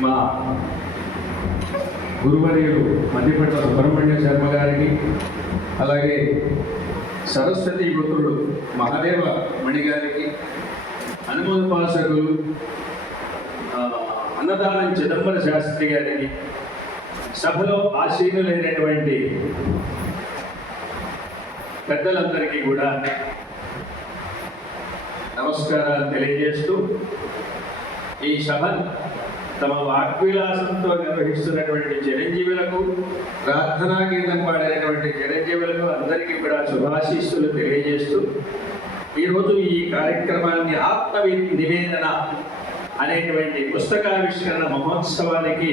మా గురువర్యులు మధ్యపట్ల సుబ్రహ్మణ్య శర్మ గారికి, అలాగే సరస్వతి పుత్రుడు మహాదేవ మణి గారికి, అనుమోదపాసకులు అన్నదానం చిదంబర శాస్త్రి గారికి, సభలో ఆశీనులైనటువంటి పెద్దలందరికీ కూడా నమస్కారాలు తెలియజేస్తూ, ఈ సభ తమ వాగ్విలాసంతో నిర్వహిస్తున్నటువంటి చిరంజీవులకు, ప్రార్థనా గీతం పాడేటువంటి చిరంజీవులకు అందరికీ కూడా శుభాశీస్సులు తెలియజేస్తూ, ఈరోజు ఈ కార్యక్రమాన్ని ఆత్మ నివేదన అనేటువంటి పుస్తకావిష్కరణ మహోత్సవానికి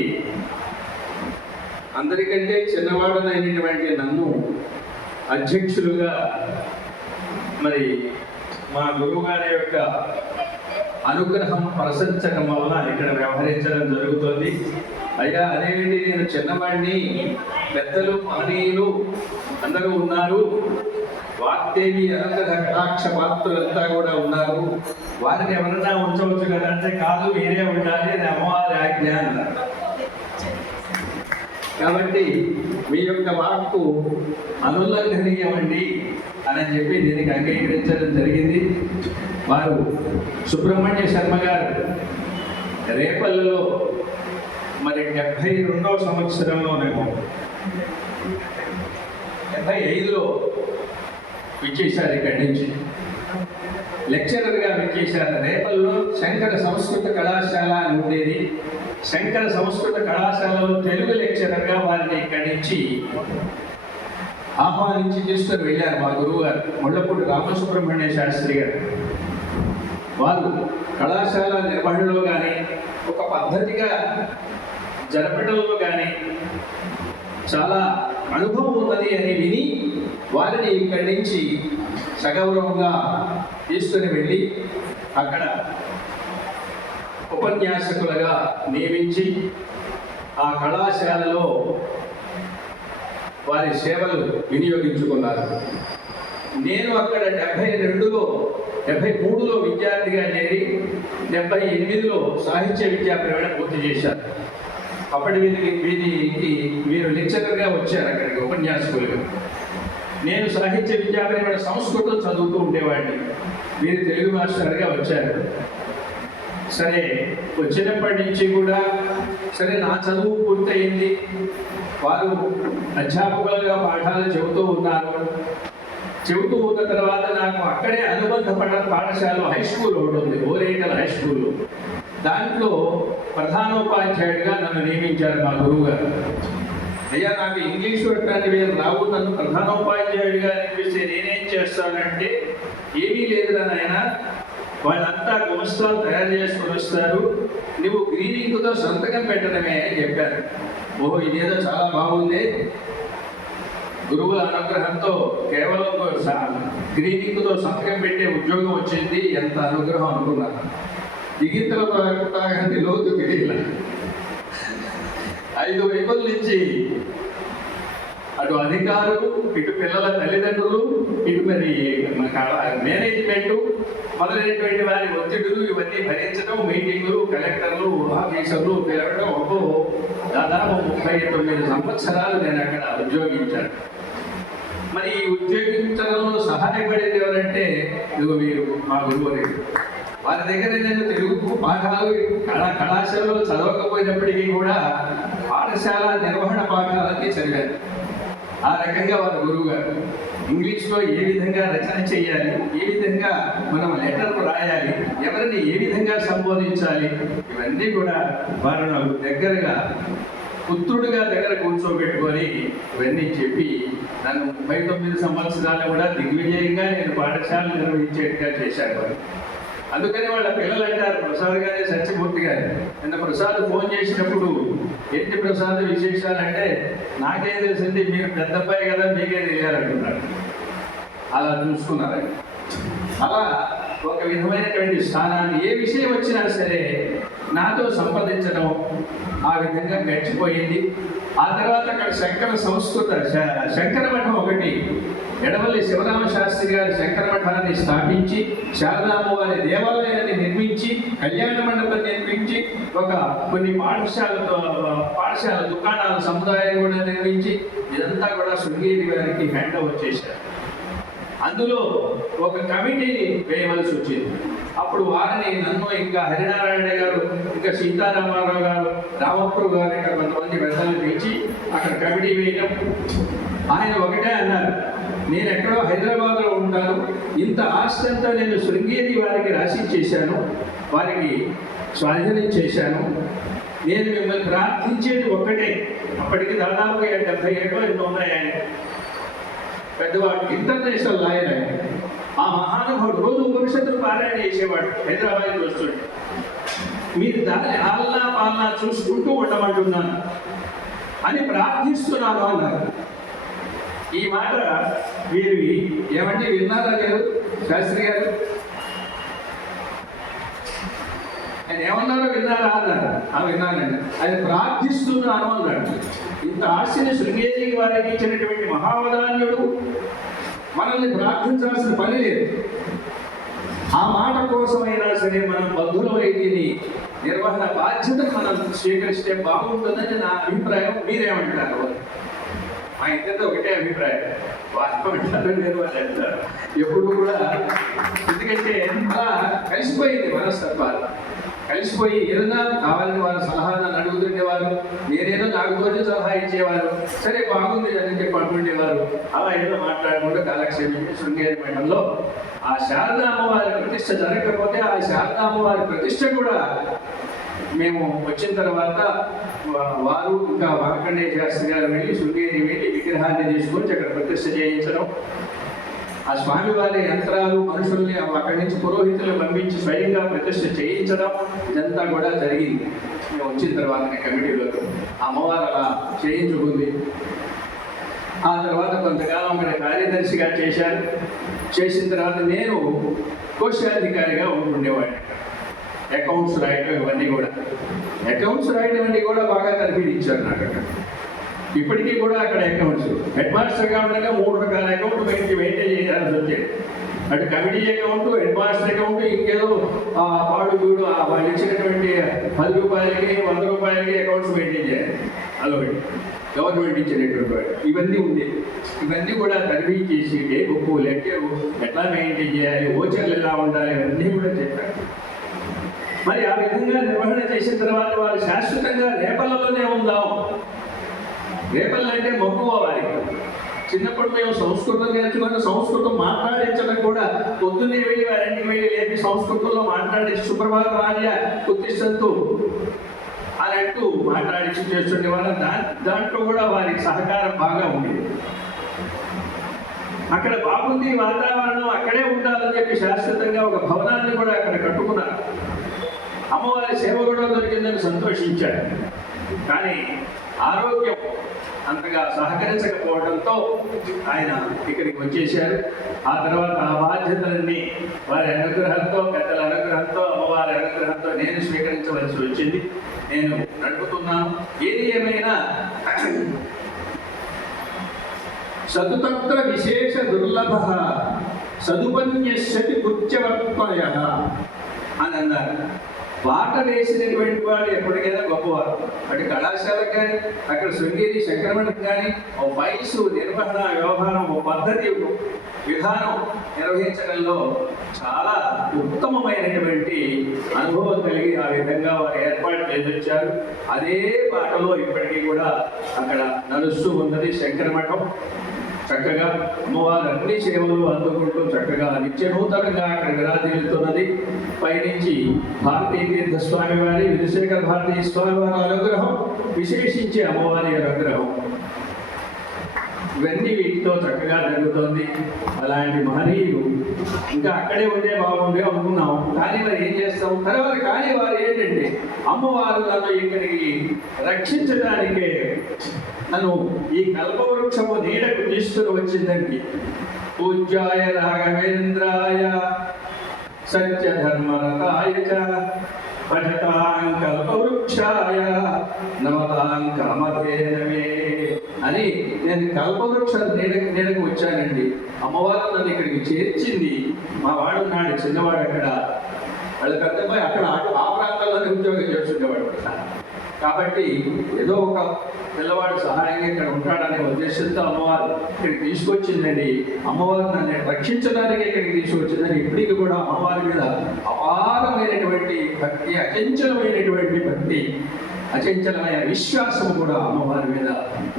అందరికంటే చిన్నవాడనైనటువంటి నన్ను అధ్యక్షులుగా మరి మా గురువుగారి యొక్క అనుగ్రహం ప్రశంసకం వలన ఇక్కడ వ్యవహరించడం జరుగుతుంది. అయ్యా అదేమిటి, నేను చిన్నవాడిని, పెద్దలు మహనీయులు అందరూ ఉన్నారు, వాగ్దేవి అనుగ్రహ కటాక్ష పాత్రులంతా కూడా ఉన్నారు, వారిని ఎవరన్నా ఉంచవచ్చు కదా అంటే, కాదు మీరే ఉండాలి, అది అమ్మవారి ఆజ్ఞ అన్నారు. కాబట్టి మీ యొక్క వాక్కు అనుల్లంఘనీయమండి అని చెప్పి దీనికి అంగీకరించడం జరిగింది. వారు సుబ్రహ్మణ్య శర్మ గారు రేపల్లలో మరి 72వ సంవత్సరంలోనేమో 75లో విచ్చేశారు. ఇక్కడి నుంచి లెక్చరర్గా విచ్చేశారు. రేపల్లో శంకర సంస్కృత కళాశాల అని ఉండేది. శంకర సంస్కృత కళాశాలలో తెలుగు లెక్చరర్గా వారిని ఇక్కడి నుంచి ఆహ్వానించి తీసుకొని వెళ్ళారు మా గురువు గారు ముళ్ళపూడి రామసుబ్రహ్మణ్య శాస్త్రి గారు. వారు కళాశాల నిర్వహణలో కానీ, ఒక పద్ధతిగా జరపడంలో కానీ చాలా అనుభవం ఉన్నది అని విని వారిని ఇక్కడి నుంచి సగౌరవంగా తీసుకుని వెళ్ళి అక్కడ ఉపన్యాసకులుగా నియమించి ఆ కళాశాలలో వారి సేవలు వినియోగించుకున్నారు. నేను అక్కడ 73లో విద్యార్థిగా చేరి 78లో సాహిత్య విద్యా ప్రవేశం పూర్తి చేశారు. అప్పటి వీరికి మీరు లెక్చరర్గా వచ్చారు అక్కడికి ఉపన్యాసకులుగా. నేను సాహిత్య విద్యా ప్రవేశం సంస్కృతం చదువుతూ ఉండేవాడిని, మీరు తెలుగు మాస్టర్గా వచ్చారు. సరే, వచ్చినప్పటి నుంచి కూడా సరే నా చదువు పూర్తయింది. వారు అధ్యాపకులుగా పాఠాలు చెబుతూ ఉన్నారు. చెబుతూ ఉన్న తర్వాత నాకు అక్కడే అనుబంధ పాఠశాల హై స్కూల్ ఒకటి ఉంది, ఓరియంటల్ హై స్కూల్. దాంట్లో ప్రధానోపాధ్యాయుడిగా నన్ను నియమించారు మా గురువు గారు. అయ్యా, నాకు ఇంగ్లీషు అట్లాంటివి రావు, నన్ను ప్రధానోపాధ్యాయుడిగా అనిపిస్తే నేనేం చేస్తానంటే, ఏమీ లేదురా నాయన, వాళ్ళంతా గుమస్తాలు తయారు చేసుకొని వస్తారు, నువ్వు గ్రీనింగ్తో సంతకం పెట్టడమే అని చెప్పారు. ఓహో, ఇదేదో చాలా బాగుంది, గురువుల అనుగ్రహంతో కేవలం గ్రీనింగ్తో సంతకం పెట్టే ఉద్యోగం వచ్చింది, ఎంత అనుగ్రహం అనుకున్నాను. దిగితల లోతు తెలియల 5 వైపుల నుంచి అటు అధికారులు, ఇటు పిల్లల తల్లిదండ్రులు, ఇటు మరి మేనేజ్మెంటు మొదలైనటువంటి వారి ఒత్తిడులు ఇవన్నీ భరించడం, మీటింగులు, కలెక్టర్లు, ఆఫీసర్లు పిలవడం, దాదాపు 39 సంవత్సరాలు నేను అక్కడ ఉద్యోగించాను. మరి ఈ ఉద్యోగించడంలో సహాయపడేది ఎవరంటే ఇదిగో మీరు మా గురువు. వారి దగ్గర నేను తెలుగు పాఠాలు కళాశాలలో చదవకపోయినప్పటికీ కూడా పాఠశాల నిర్వహణ పాఠాలన్నీ చదివాను. ఆ రకంగా వారి గురువు గారు ఇంగ్లీష్లో ఏ విధంగా రచన చేయాలి, ఏ విధంగా మనం లెటర్లు రాయాలి, ఎవరిని ఏ విధంగా సంబోధించాలి, ఇవన్నీ కూడా వారు నాకు దగ్గరగా పుత్రుడిగా దగ్గర కూర్చోబెట్టుకొని ఇవన్నీ చెప్పి నన్ను 39 సంవత్సరాలు కూడా దిగ్విజయంగా నేను పాఠశాల నిర్వహించేట్టుగా చేశాను వారు. అందుకని వాళ్ళ పిల్లలు అంటారు, ప్రసాద్ గారే సత్యమూర్తి గారు. నిన్న ప్రసాద్ ఫోన్ చేసినప్పుడు ఏంటి ప్రసాద్ విశేషాలంటే, నాకేం తెలిసింది, మీరు పెద్ద అబ్బాయి కదా, మీకే తెలియాలంటున్నారు. అలా చూసుకున్నారు. అలా ఒక విధమైనటువంటి స్థానాన్ని, ఏ విషయం వచ్చినా సరే నాతో సంపాదించడం ఆ విధంగా గడిచిపోయింది. ఆ తర్వాత అక్కడ శంకర మఠం ఒకటి, ఎడవల్లి శివరామ శాస్త్రి గారి శంకర మఠాన్ని స్థాపించి, శారదామ్మవారి దేవాలయాన్ని నిర్మించి, కళ్యాణ మండపం నిర్మించి, కొన్ని పాఠశాల దుకాణాల సముదాయం కూడా నిర్మించి, ఇదంతా కూడా శృంగేరి గారికి హ్యాండ్ ఓవర్ చేశారు. అందులో ఒక కమిటీని వేయవలసి వచ్చింది. అప్పుడు వారిని, నన్ను, ఇంకా హరినారాయణ గారు, ఇంకా సీతారామారావు గారు, రామప్రభు గారు, ఇక్కడ కొంతమంది పెద్దలను పిలిచి అక్కడ కమిటీ వేయడం. ఆయన ఒకటే అన్నారు, నేను ఎక్కడో హైదరాబాద్లో ఉంటాను, ఇంత ఆస్తి అంతా నేను శృంగేరి వారికి రాసిచ్చేశాను, వారికి స్వాధీనం చేశాను, నేను మిమ్మల్ని ప్రార్థించేది ఒక్కటే. అప్పటికి దాదాపు 70 ఏళ్ళు ఎన్నో ఉన్నాయి. ఆయన పెద్దవాడు, ఇంటర్నేషనల్ లాయర్ ఆయన. ఆ మహానుభావుడు రోజు ఉపనిషత్తులు పారాయణ చేసేవాడు. హైదరాబాద్కి వస్తుంటే, మీరు దాన్ని ఆలనా పాలనా చూసుకుంటూ ఉండమంటున్నాను అని ప్రార్థిస్తున్నాను అన్నారు. ఈ మాట మీరు ఏమంటే విన్నారా గారు శాస్త్రి గారు? ఆయన ఏమన్నారో విన్నారా అన్నారు. విన్నానండి. ఆయన ప్రార్థిస్తున్నాను అన్నాడు. ఇంత ఆస్తిని శృంగేరి వారికి ఇచ్చినటువంటి మహావదాన్యుడు మనల్ని ప్రార్థించాల్సిన పని లేదు. ఆ మాట కోసమైనా సరే మనం బద్ధులమై దీని నిర్వహణ బాధ్యతను మనం స్వీకరిస్తే బాగుంటుందని నా అభిప్రాయం. మీరేమంటారు? మా ఇద్దరితో ఒకటే అభిప్రాయం. వాస్తవం నిర్వహించారు ఎప్పుడు కూడా. ఎందుకంటే అలా కలిసిపోయింది మనస్తత్వాలు, కలిసిపోయి ఏదైనా కావాలని వారు సలహా నన్ను అడుగుతుండేవారు, నేనేదో నాకు తోచి సలహా ఇచ్చేవారు, సరే బాగుంది అని చెప్పి అనుకుండేవారు. అలా ఏదో మాట్లాడుకుంటూ కాలక్షేపించి శృంగేరి మఠంలో ఆ శారదా అమ్మవారి ప్రతిష్ఠ జరగకపోతే, ఆ శారదా అమ్మవారి ప్రతిష్ఠ కూడా మేము వచ్చిన తర్వాత వారు ఇంకా మార్కండేయ శాస్త్రి గారు వెళ్ళి శృంగేరి వెళ్ళి విగ్రహాన్ని తీసుకొని అక్కడ ప్రతిష్ఠ చేయించడం, ఆ స్వామివారి యంత్రాలు మనుషుల్ని అక్కడి నుంచి పురోహితులు పంపించి స్వయంగా ప్రతిష్ఠ చేయించడం, ఇదంతా కూడా జరిగింది. మేము వచ్చిన తర్వాత కమిటీలో అమ్మవారు అలా చేయించుకుంది. ఆ తర్వాత కొంతకాలం అక్కడ కార్యదర్శిగా చేశారు. చేసిన తర్వాత నేను కోశాధికారిగా ఉంటుండేవాడిని. అకౌంట్స్ రాయడం ఇవన్నీ కూడా, అకౌంట్స్ రాయడం అన్నీ కూడా బాగా తర్ఫీదిచ్చారు నాకు అక్కడ. ఇప్పటికీ కూడా అక్కడ అకౌంట్స్ హెడ్ మాస్టర్గా ఉండగా 3 రకాల అకౌంట్ మెయింటైన్ చేయాల్సి వచ్చేది. అటు committee account, head master account, ఇంకేదో పాడు చూడు వాళ్ళు ఇచ్చినటువంటి 10 రూపాయలకి 100 రూపాయలకి అకౌంట్స్ మెయింటైన్ చేయాలి. అదొకటి గవర్నమెంట్ ఇచ్చినటువంటి వాడు. ఇవన్నీ ఉండేవి. ఇవన్నీ కూడా తర్ఫీ చేసి డే బుక్, లెక్కలు ఎట్లా మెయింటైన్ చేయాలి, ఓచర్లు ఎలా ఉండాలి, ఇవన్నీ కూడా చెప్పారు. మరి ఆ విధంగా నిర్వహణ చేసిన తర్వాత వారు శాశ్వతంగా రేపల్లలోనే ఉందాం. రేపల్లి అంటే మక్కువ వారికి. చిన్నప్పుడు మేము సంస్కృతం నేర్చుకుని సంస్కృతం మాట్లాడించడం కూడా పొద్దున్నే వెళ్ళి వారింటికి వెళ్ళి లేపి సంస్కృతంలో మాట్లాడి సుప్రభాత రాజ్య ఉత్తిష్టంతో అని అంటూ మాట్లాడించి చేస్తుండే వాళ్ళ దాంట్లో కూడా వారికి సహకారం బాగా ఉండేది. అక్కడ బాగుంది వాతావరణం, అక్కడే ఉండాలని చెప్పి శాశ్వతంగా ఒక భవనాన్ని కూడా అక్కడ కట్టుకున్నారు. అమ్మవారి సేవ కూడా దొరికిందని సంతోషించారు. కానీ ఆరోగ్యం అంతగా సహకరించకపోవడంతో ఆయన ఇక్కడికి వచ్చేశారు. ఆ తర్వాత ఆ బాధ్యతలన్నీ వారి అనుగ్రహంతో, పెద్దల అనుగ్రహంతో, అమ్మవారి అనుగ్రహంతో నేను స్వీకరించవలసి వచ్చింది. నేను నడుపుతున్నాను. ఏది ఏమైనా సదుతత్ర విశేష దుర్లభ సదుపన్యస్యతి కృత్యవర్తయ అని అన్నారు. పాట వేసినటువంటి వాడు ఎప్పటికైనా గొప్పవారు. అటు కళాశాలకు కానీ, అక్కడ శృంగేరి శంకరమఠం కానీ ఓ ఫైల్స్ నిర్వహణ వ్యవహారం, ఓ పద్ధతి విధానం నిర్వహించడంలో చాలా ఉత్తమమైనటువంటి అనుభవం కలిగి ఆ విధంగా వారు ఏర్పాటు చేసి వచ్చారు. అదే పాటలో ఇప్పటికీ కూడా అక్కడ నడుస్తూ ఉన్నది శంకరమఠం. చక్కగా అమ్మవారు అన్ని సేవలు అందుకుంటూ చక్కగా నిత్యనూతనంగా అక్కడ విరాజిల్లుతున్నది. పైనుంచి భారతీయ తీర్థ స్వామి వారి, విధుశేఖర భారతీయ స్వామి వారి అనుగ్రహం, విశేషించి అమ్మవారి అనుగ్రహం, ఇవన్నీ వీటితో చక్కగా జరుగుతోంది. అలాంటి మహనీయులు ఇంకా అక్కడే ఉండే బాగుండే అనుకున్నాం. కానీ మరి ఏం చేస్తాం తర్వాత? కానీ వారు ఏంటంటే అమ్మవారు నన్ను ఇక్కడికి రక్షించడానికే నన్ను ఈ కల్పవృక్షము నీడకు తీసుకుని వచ్చిందండి. పూజ్యాయ రాఘవేంద్రాయ సత్యధర్మరతాయ భజతాం కల్పవృక్షాయ నమతాం కామధేనవే అని నేను కల్పవృక్ష నీడకు వచ్చానండి. అమ్మవారు నన్ను ఇక్కడికి చేర్చింది. మా వాడు నాడు చిన్నవాడు అక్కడ, వాళ్ళ పెద్దమ్మాయి అక్కడ ఆ ప్రాంతాల్లోనే ఉద్యోగం చేస్తుండేవాడు. కాబట్టి ఏదో ఒక పిల్లవాడు సహాయంగా ఇక్కడ ఉంటాడనే ఉద్దేశంతో అమ్మవారు ఇక్కడికి తీసుకొచ్చిందండి. అమ్మవారు నన్ను రక్షించడానికి ఇక్కడికి తీసుకొచ్చిందని ఇప్పటికి కూడా అమ్మవారి మీద అపారమైనటువంటి భక్తి, అచంచలమైనటువంటి భక్తి, అచంచలమైన విశ్వాసం కూడా అమ్మవారి మీద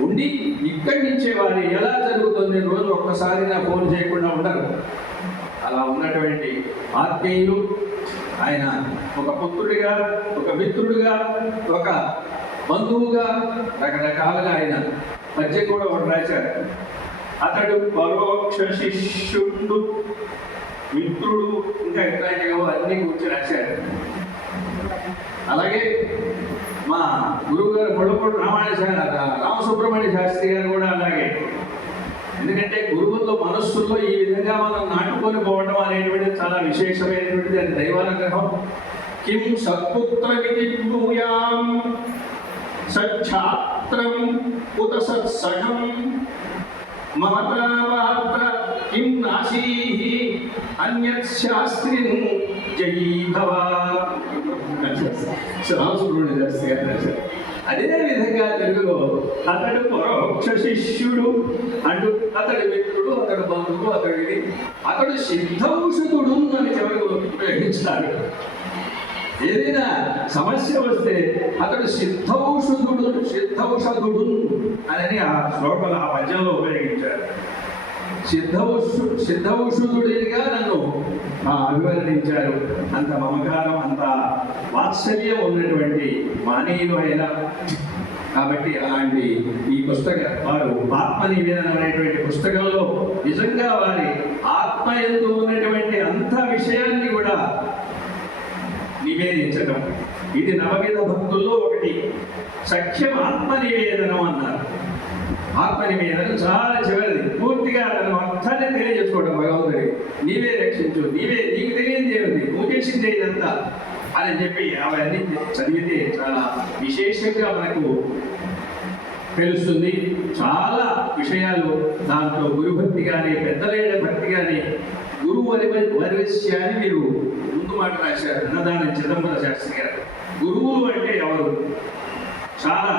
ఉండి ఇక్కడి నుంచే వారి ఎలా జరుగుతుంది రోజు ఒక్కసారి నా ఫోన్ చేయకుండా ఉండరు. అలా ఉన్నటువంటి ఆత్మీయులు ఆయన ఒక పుత్రుడిగా, ఒక మిత్రుడిగా, ఒక బంధువుగా రకరకాలుగా ఆయన మధ్య కూడా ఒకటి రాశారు. అతడు పరోక్ష శిష్యుడు, మిత్రుడు, ఇంకా ఇట్లాంటివో అన్ని కూర్చొని రాశారు. అలాగే మా గురువు గారు మొడపూడి రామసుబ్రహ్మణ్య శాస్త్రి గారు కూడా అలాగే. ఎందుకంటే గురువుల్లో మనస్సుల్లో ఈ విధంగా మనం నాటుకొని పోవడం అనేటువంటిది చాలా విశేషమైనటువంటిది. అది దైవానుగ్రహం. కిం సత్పుత్రమితి భూయాం సచ్ఛాత్రం ఉత సత్సఖం మమతావాత్ర కిం నాశీః అన్యత్ శాస్త్రిన్ జయీ భవ. రామసుబ్రహ్మణ్య శాస్త్రి గారు అదే విధంగా తెలుగులో అతడు పరోక్ష శిష్యుడు అంటూ అతడి మిత్రుడు, అతడు బంధువు, అతడు సిద్ధౌషధుడు అని చివరికి ఉపయోగించాడు. ఏదైనా సమస్య వస్తే అతడు సిద్ధౌషధుడు అని ఆ శ్లోకంలో ఆ పద్యంలో ఉపయోగించారు. సిద్ధౌషధుడిగా నన్ను అభివర్ణించారు. అంత మమకారం, అంత వాత్సల్యం ఉన్నటువంటి మానీయులు అయినా. కాబట్టి అలాంటి ఈ పుస్తకం వారు ఆత్మ నివేదన అనేటువంటి పుస్తకంలో నిజంగా వారి ఆత్మ యందు ఉన్నటువంటి అంత విషయాన్ని కూడా నివేదించడం. ఇది నవవిధ భక్తుల్లో ఒకటి. సఖ్యం ఆత్మ నివేదనం అన్నారు. ఆత్మ నివేదనం చాలా చివరిది. పూర్తిగా తన అర్థాన్ని తెలియజేసుకోవడం. భగవంతుడి నీవే రక్షించు, నీకు తెలియని దేవుడి, నువ్వు చేసిందే ఇదంతా అని చెప్పి అవన్నీ చదివితే చాలా విశేషంగా మనకు తెలుస్తుంది. చాలా విషయాలు దాంట్లో గురుభక్తి కానీ, పెద్దలైన భక్తి కానీ, గురువు వరివశ్య అని మీరు ముందు మాట రాశారు అన్నదాని చిదంబర శాస్త్రి గారు. గురువులు అంటే ఎవరు? చాలా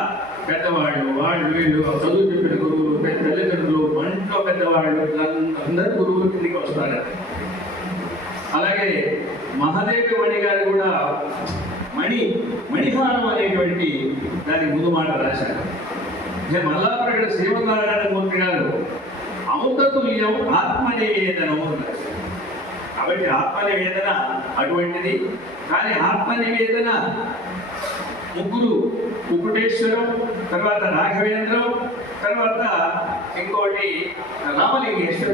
పెద్దవాళ్ళు, వాళ్ళు వీళ్ళు చదువు చెప్పిన గురువులు, తల్లిదండ్రులు, ఇంట్లో పెద్దవాళ్ళు, అందరూ గురువుల కిందికి వస్తారు. అలాగే మహాదేవి మణి గారు కూడా మణిహారం అనేటువంటి దాని ముందు మాట రాశారు. మల్లాప్రగడ శ్రీమన్నారాయణ మూర్తి గారు అమృతతుల్యం ఆత్మనివేదనము అన్నారు. కాబట్టి ఆత్మనివేదన అటువంటిది. కానీ ఆత్మనివేదన ముగ్గురు, ముకుటేశ్వరం, తర్వాత రాఘవేంద్రం, తర్వాత ఇంకోటి రామలింగేశ్వర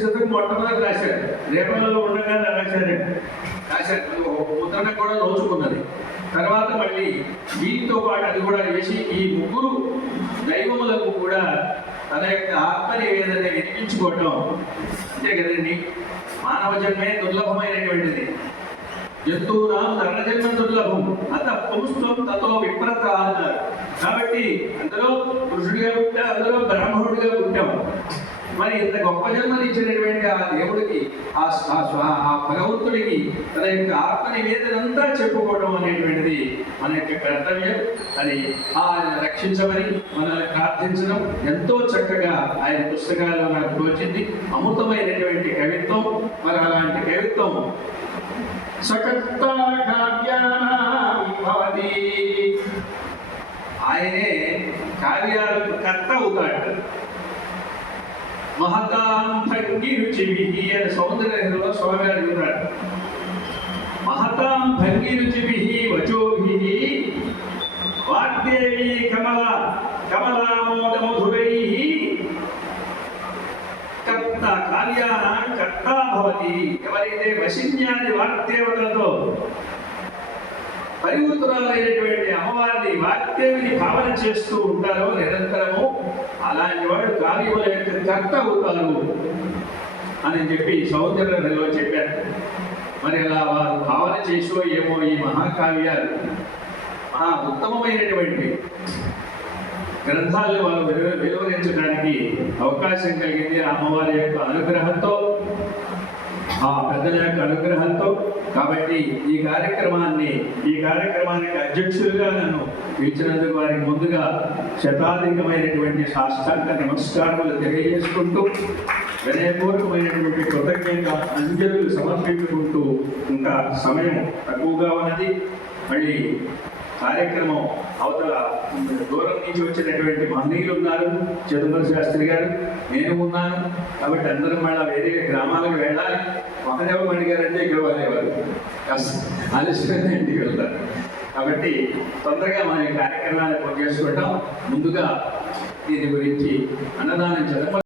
శతకం మొట్టమొదటి రాశారు. రేపల్లో ఉండగా రాశారు. ముద్రణ కూడా రోజుకున్నది. తర్వాత మళ్ళీ వీటితో పాటు అది కూడా వేసి ఈ ముగ్గురు దైవములకు కూడా తన యొక్క ఆత్మ నివేదనని వినిపించుకోవటం. అంతే కదండి, మానవ జన్మే దుర్లభమైనటువంటిది. జంతువునాం నరజన్మ దుర్లభం అత పుంస్త్వం తతో విప్రత అన్నారు. కాబట్టి అందులో పురుషుడిగా పుట్టాం, అందులో బ్రాహ్మణుడిగా పుట్టాం. మరి ఇంత గొప్ప జన్మనిచ్చినటువంటి ఆ దేవుడికి, ఆ భగవంతుడికి తన యొక్క ఆత్మ నివేదనంతా చెప్పుకోవడం అనేటువంటిది మన యొక్క కర్తవ్యం. అది ఆయన రక్షించమని మనల్ని ప్రార్థించడం ఎంతో చక్కగా ఆయన పుస్తకాల్లో నాకు తోచింది. అమృతమైనటువంటి కవిత్వం. మరి అలాంటి కవిత్వం ఆయనే కార్యాలకు కర్త అవుతాడు. మహతాం భంగి రుచిభిః అని సౌందర్యంలో స్వామి అడుగుతాడు. మహతాం భంగి రుచిభిః వచోభిః వాగ్దేవి కమలామోద మధురైః కర్త కార్యానాం కర్త భవతి. ఎవరైతే వశిన్యాది వాగ్దేవతలతో పరివృతురాలైనటువంటి అమ్మవారిని, వాగ్దేవిని భావన చేస్తూ ఉంటారో నిరంతరము, అలాంటి వాడు కార్యముల యొక్క కర్త అవుతారు అని చెప్పి సౌందర్యంలో చెప్పారు. మరి అలా వారు భావన చేసో ఏమో ఈ మహాకావ్యాలు మహా ఉత్తమమైనటువంటి గ్రంథాలను వాళ్ళు వెలువరించడానికి అవకాశం కలిగింది అమ్మవారి యొక్క అనుగ్రహంతో, ఆ పెద్దల యొక్క అనుగ్రహంతో. కాబట్టి ఈ కార్యక్రమానికి అధ్యక్షులుగా నన్ను పిలిచినందుకు వారికి ముందుగా శతాధికమైనటువంటి సాష్టాంగ నమస్కారములు తెలియజేసుకుంటూ, వినయపూర్వకమైనటువంటి కృతజ్ఞత అంజలులు సమర్పించుకుంటూ, ఇంకా సమయం తక్కువగా ఉన్నది. మళ్ళీ కార్యక్రమం అవతల దూరం నుంచి వచ్చినటువంటి మహనీయులు ఉన్నారు, చిదంబర శాస్త్రి గారు, నేను ఉన్నాను. కాబట్టి అందరం మళ్ళీ వేరే గ్రామాలకు వెళ్ళాలి. మహదేవమణి గారు అంటే ఇక్కడ వాళ్ళేవారు ఆలస్యంగా ఇంటికి వెళ్తారు. కాబట్టి తొందరగా మన ఈ కార్యక్రమాన్ని పూర్తి చేసుకుంటాం. ముందుగా దీని గురించి అన్నదానం చదవ